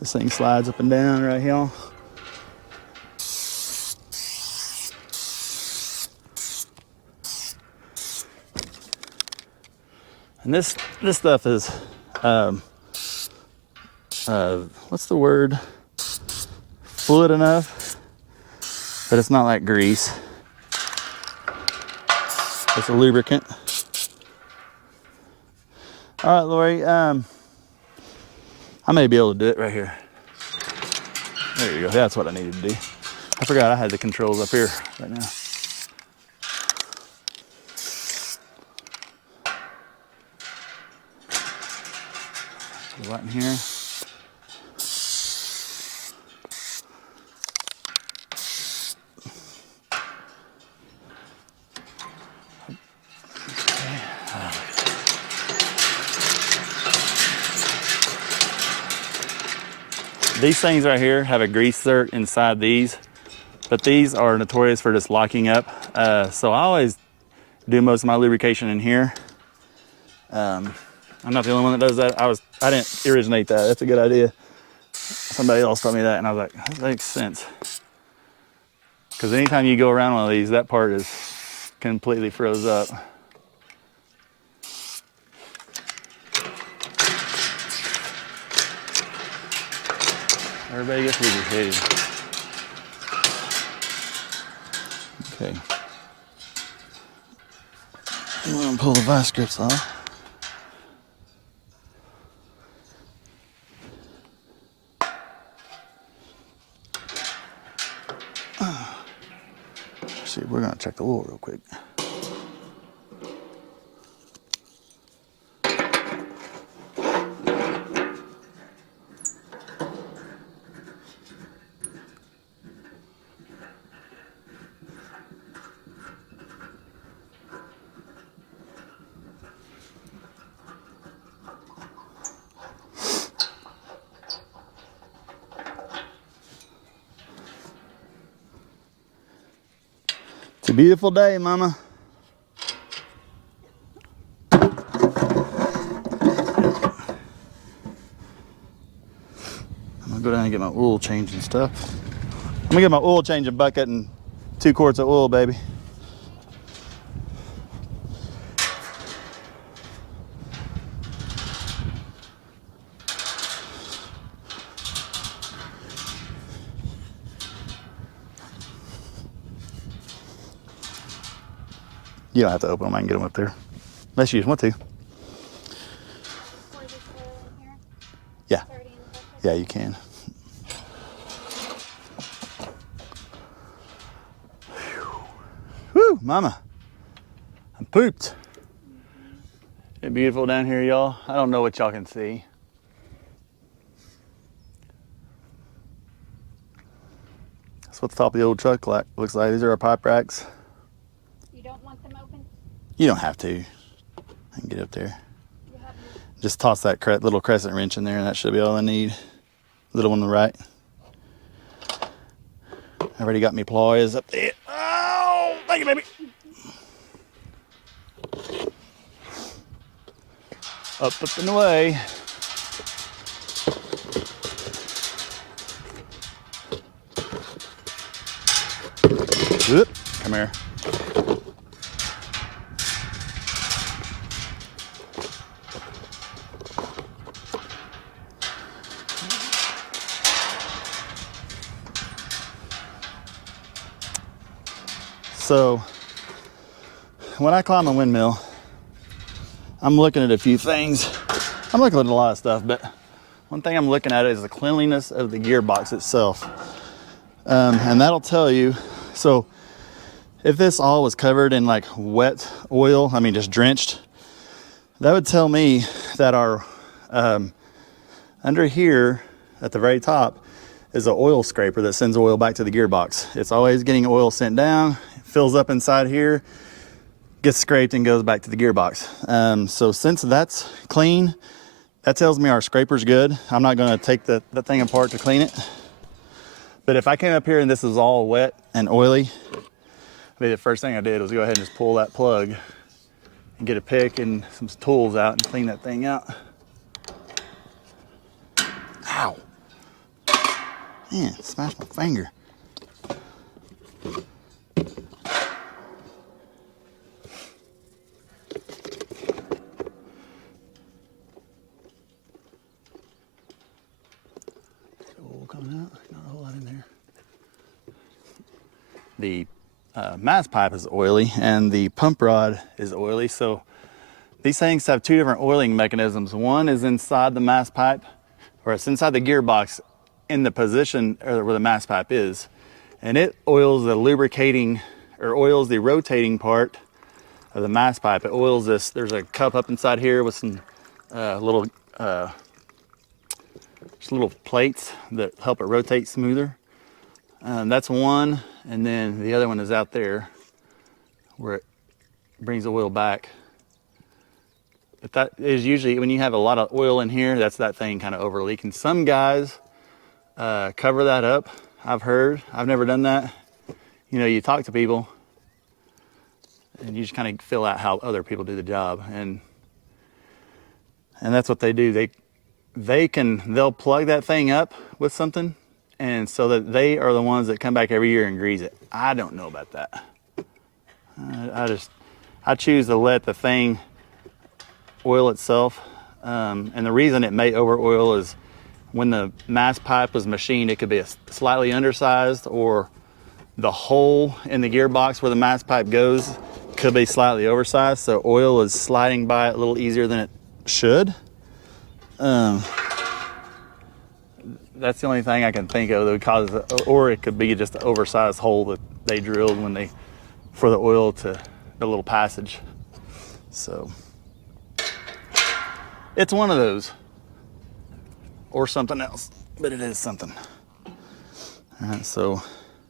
this thing slides up and down right here. And this stuff is, what's the word? Fluid enough, but it's not like grease. It's a lubricant. All right, Lori, I may be able to do it right here. There you go, that's what I needed to do. I forgot I had the controls up here right now. Right in here. These things right here have a grease zerk inside these, but these are notorious for just locking up. So I always do most of my lubrication in here. I'm not the only one that does that. I didn't originate that. That's a good idea. Somebody else told me that, and I was like, that makes sense. Because anytime you go around one of these, that part is completely froze up. Everybody gets lubricated. Okay. I'm gonna pull the vice grips off. See, we're gonna check the oil real quick. a beautiful day, Mama. I'm gonna go down and get my oil change and stuff. I'm gonna get my oil changing bucket and 2 quarts of oil, baby. You don't have to open them, I can get them up there. Unless you just want to. Yeah. Yeah, you can. Whew, Mama. I'm pooped. It's beautiful down here, y'all. I don't know what y'all can see. That's what the top of the old truck looks like. These are our pipe racks. You don't want them open? You don't have to. I can get up there. Just toss that little crescent wrench in there and that should be all I need. Little one on the right. I already got me pliers up there. Oh, thank you, baby. Up and away. Oop, come here. So, when I climb a windmill, I'm looking at a few things. I'm looking at a lot of stuff, but one thing I'm looking at is the cleanliness of the gearbox itself. And that'll tell you, so if this all was covered in like wet oil, I mean just drenched, that would tell me that our, under here at the very top is an oil scraper that sends oil back to the gearbox. It's always getting oil sent down, fills up inside here, gets scraped and goes back to the gearbox. So since that's clean, that tells me our scraper's good. I'm not gonna take the thing apart to clean it. But if I came up here and this is all wet and oily, maybe the first thing I did was go ahead and just pull that plug and get a pick and some tools out and clean that thing out. Ow. Man, smashed my finger. Oil coming out, not a whole lot in there. The mast pipe is oily and the pump rod is oily. So these things have 2 different oiling mechanisms. One is inside the mast pipe, or it's inside the gearbox in the position or where the mast pipe is. And it oils the lubricating, or oils the rotating part of the mast pipe. It oils this, there's a cup up inside here with some little plates that help it rotate smoother. That's one, and then the other one is out there where it brings the oil back. But that is usually, when you have a lot of oil in here, that's that thing kind of over leaking. Some guys cover that up. I've heard, I've never done that. You know, you talk to people and you just kind of fill out how other people do the job. And that's what they do. They'll plug that thing up with something, and so that they are the ones that come back every year and grease it. I don't know about that. I choose to let the thing oil itself. And the reason it may over oil is when the mast pipe was machined, it could be slightly undersized, or the hole in the gearbox where the mast pipe goes could be slightly oversized. So oil is sliding by it a little easier than it should. That's the only thing I can think of that would cause it, or it could be just an oversized hole that they drilled for the oil to the little passage. So it's one of those, or something else, but it is something. All right, so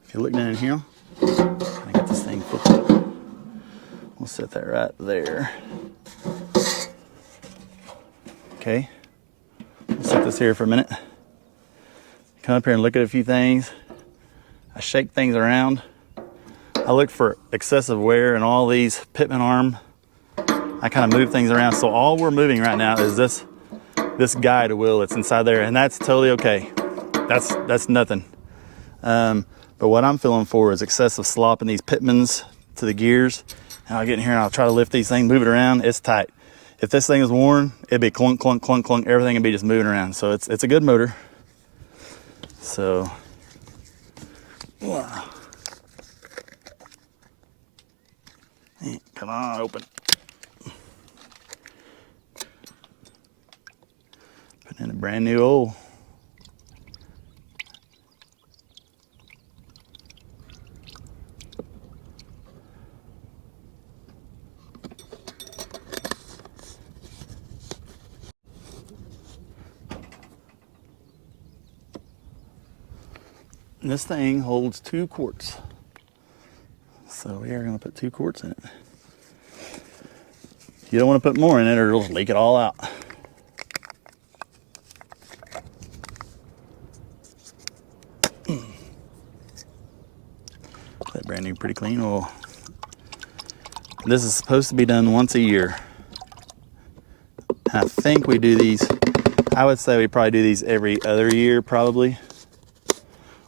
if you look down in here, I get this thing flipped up. We'll set that right there. Okay, we'll set this here for a minute. Come up here and look at a few things. I shake things around. I looked for excessive wear in all these pitman arm. I kind of move things around. So all we're moving right now is this guide wheel that's inside there, and that's totally okay. That's nothing. But what I'm feeling for is excessive slop in these pitmans to the gears. And I'll get in here and I'll try to lift these things, move it around. It's tight. If this thing is worn, it'd be clunk, clunk, clunk, clunk. Everything would be just moving around. So it's a good motor. So, wow. Hey, come on, open. Putting in a brand new oil. And this thing holds 2 quarts. So we are going to put 2 quarts in it. You don't want to put more in it or it'll just leak it all out. That brand new pretty clean oil. This is supposed to be done once a year. And I think we do these, I would say we probably do these every other year probably.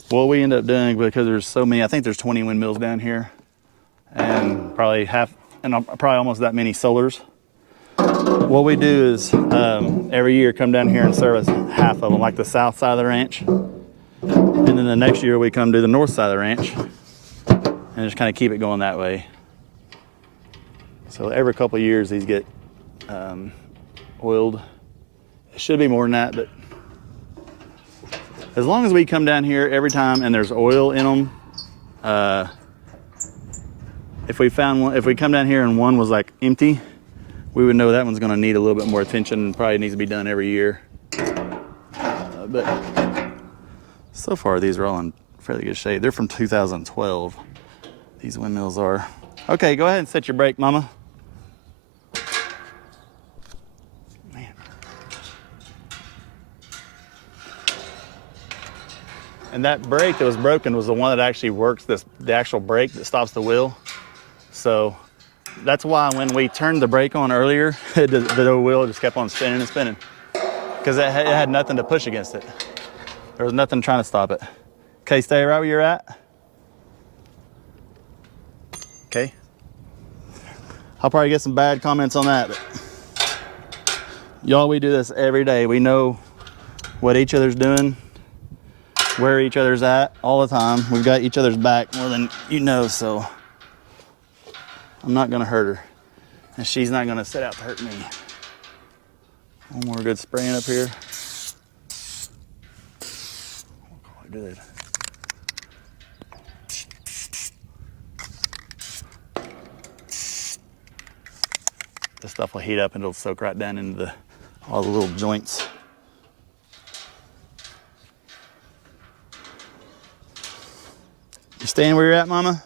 What we end up doing, because there's so many, I think there's 20 windmills down here and probably almost that many solars. What we do is every year come down here and service half of them, like the south side of the ranch. And then the next year we come to the north side of the ranch and just kind of keep it going that way. So every couple of years these get oiled. It should be more than that, but as long as we come down here every time and there's oil in them, if we come down here and one was like empty, we would know that one's gonna need a little bit more attention and probably needs to be done every year. But so far these are all in fairly good shape. They're from 2012, these windmills are. Okay, go ahead and set your brake, Mama. And that brake that was broken was the one that actually works the actual brake that stops the wheel. So that's why when we turned the brake on earlier, the wheel just kept on spinning and spinning. Because it had nothing to push against it. There was nothing trying to stop it. Okay, stay right where you're at. Okay. I'll probably get some bad comments on that, but y'all, we do this every day. We know what each other's doing, where each other's at all the time. We've got each other's back more than you know, so I'm not gonna hurt her. And she's not gonna set out to hurt me. One more good spraying up here. Quite good. This stuff will heat up and it'll soak right down into all the little joints. You staying where you're at, Mama?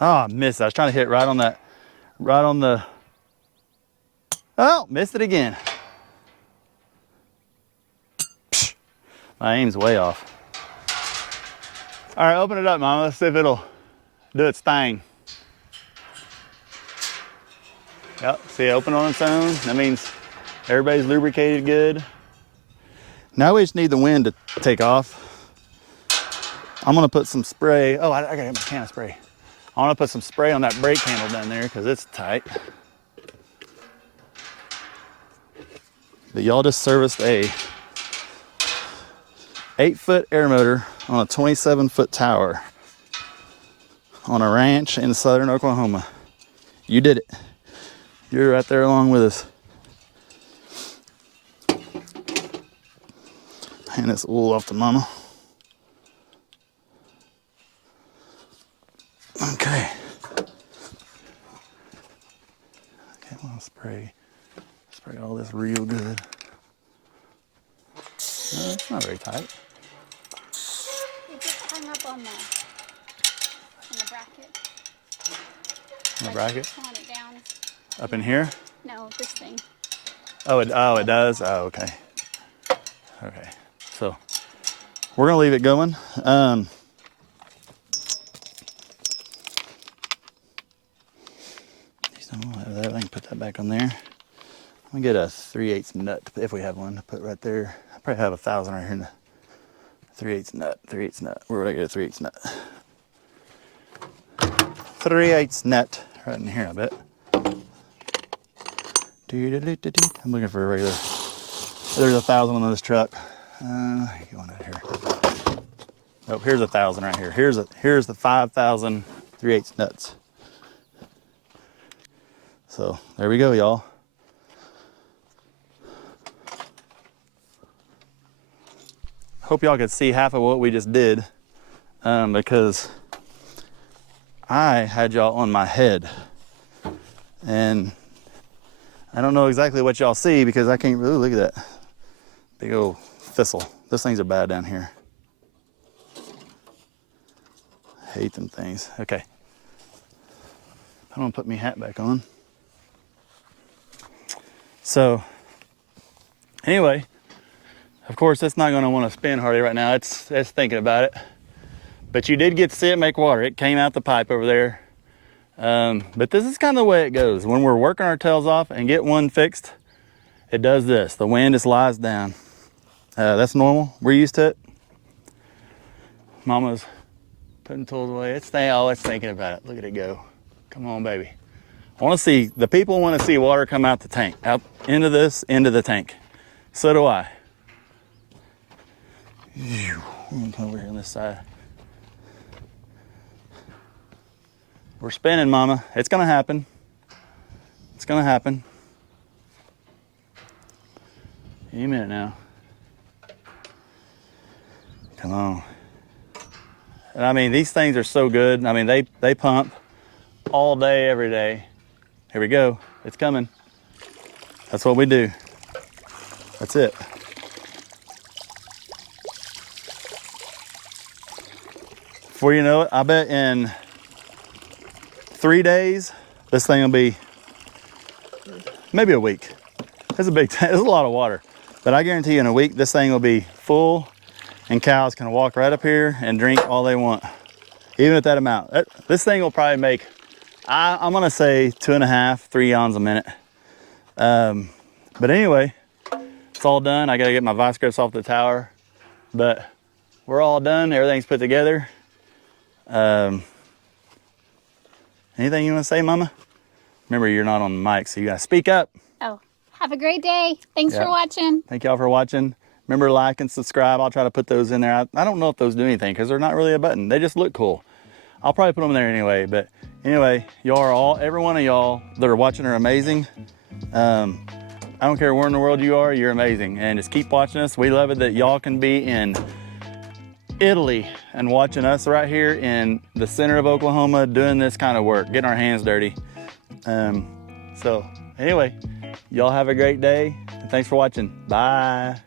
Oh, I missed it. I was trying to hit right on that, oh, missed it again. Psh, my aim's way off. All right, open it up, Mama. Let's see if it'll do its thing. Yep, see, open on its own. That means everybody's lubricated good. Now we just need the wind to take off. I'm gonna put some spray. Oh, I gotta get my can of spray. I wanna put some spray on that brake handle down there because it's tight. But y'all just serviced a 8-foot air motor on a 27-foot tower on a ranch in southern Oklahoma. You did it. You're right there along with us. Hand this oil off to Mama. Okay. Okay, I'm gonna spray all this real good. No, it's not very tight. It just hung up on the bracket. On the bracket? Pulling it down. Up in here? No, this thing. Oh, it does? Oh, okay. Okay. So we're gonna leave it going. That I can put that back on there. I'm gonna get a 3/8 nut if we have one to put right there. I probably have 1,000 right here in the 3/8 nut. 3/8 nut. Where would I get a 3/8 nut? 3/8 nut right in here, I bet. I'm looking for a regular. There's 1,000 on this truck. Going out here. Oh, here's 1,000 right here. Here's the 5,000 3/8 nuts. So there we go, y'all. Hope y'all could see half of what we just did, because I had y'all on my head, and I don't know exactly what y'all see because I can't really look at that big old thistle. Those things are bad down here. I hate them things. Okay. I'm gonna put my hat back on. So, anyway, of course, it's not gonna want to spin hardly right now. It's thinking about it. But you did get to see it make water. It came out the pipe over there. But this is kind of the way it goes. When we're working our tails off and get one fixed, it does this. The wind just lies down. That's normal. We're used to it. Mama's putting tools away. It's thinking about it. Look at it go. Come on, baby. The people want to see water come out the tank, out into the tank. So do I. I'm gonna come over here on this side. We're spinning, Mama. It's gonna happen. It's gonna happen. Any minute now. Come on. And I mean, these things are so good. I mean, they pump all day, every day. Here we go. It's coming. That's what we do. That's it. Before you know it, I bet in 3 days, this thing will be, maybe a week. It's a big tank, it's a lot of water. But I guarantee you in a week, this thing will be full and cows can walk right up here and drink all they want. Even at that amount. This thing will probably make, I'm gonna say 2.5, 3 gallons a minute. But anyway, it's all done. I gotta get my vice grips off the tower, but we're all done. Everything's put together. Anything you want to say, Mama? Remember, you're not on the mic, so you gotta speak up. Oh, have a great day. Thanks for watching. Thank y'all for watching. Remember, like and subscribe. I'll try to put those in there. I don't know if those do anything because they're not really a button. They just look cool. I'll probably put them there anyway. But anyway, y'all are all, every one of y'all that are watching are amazing. I don't care where in the world you are, you're amazing. And just keep watching us. We love it that y'all can be in Italy and watching us right here in the center of Oklahoma doing this kind of work, getting our hands dirty. So anyway, y'all have a great day and thanks for watching. Bye.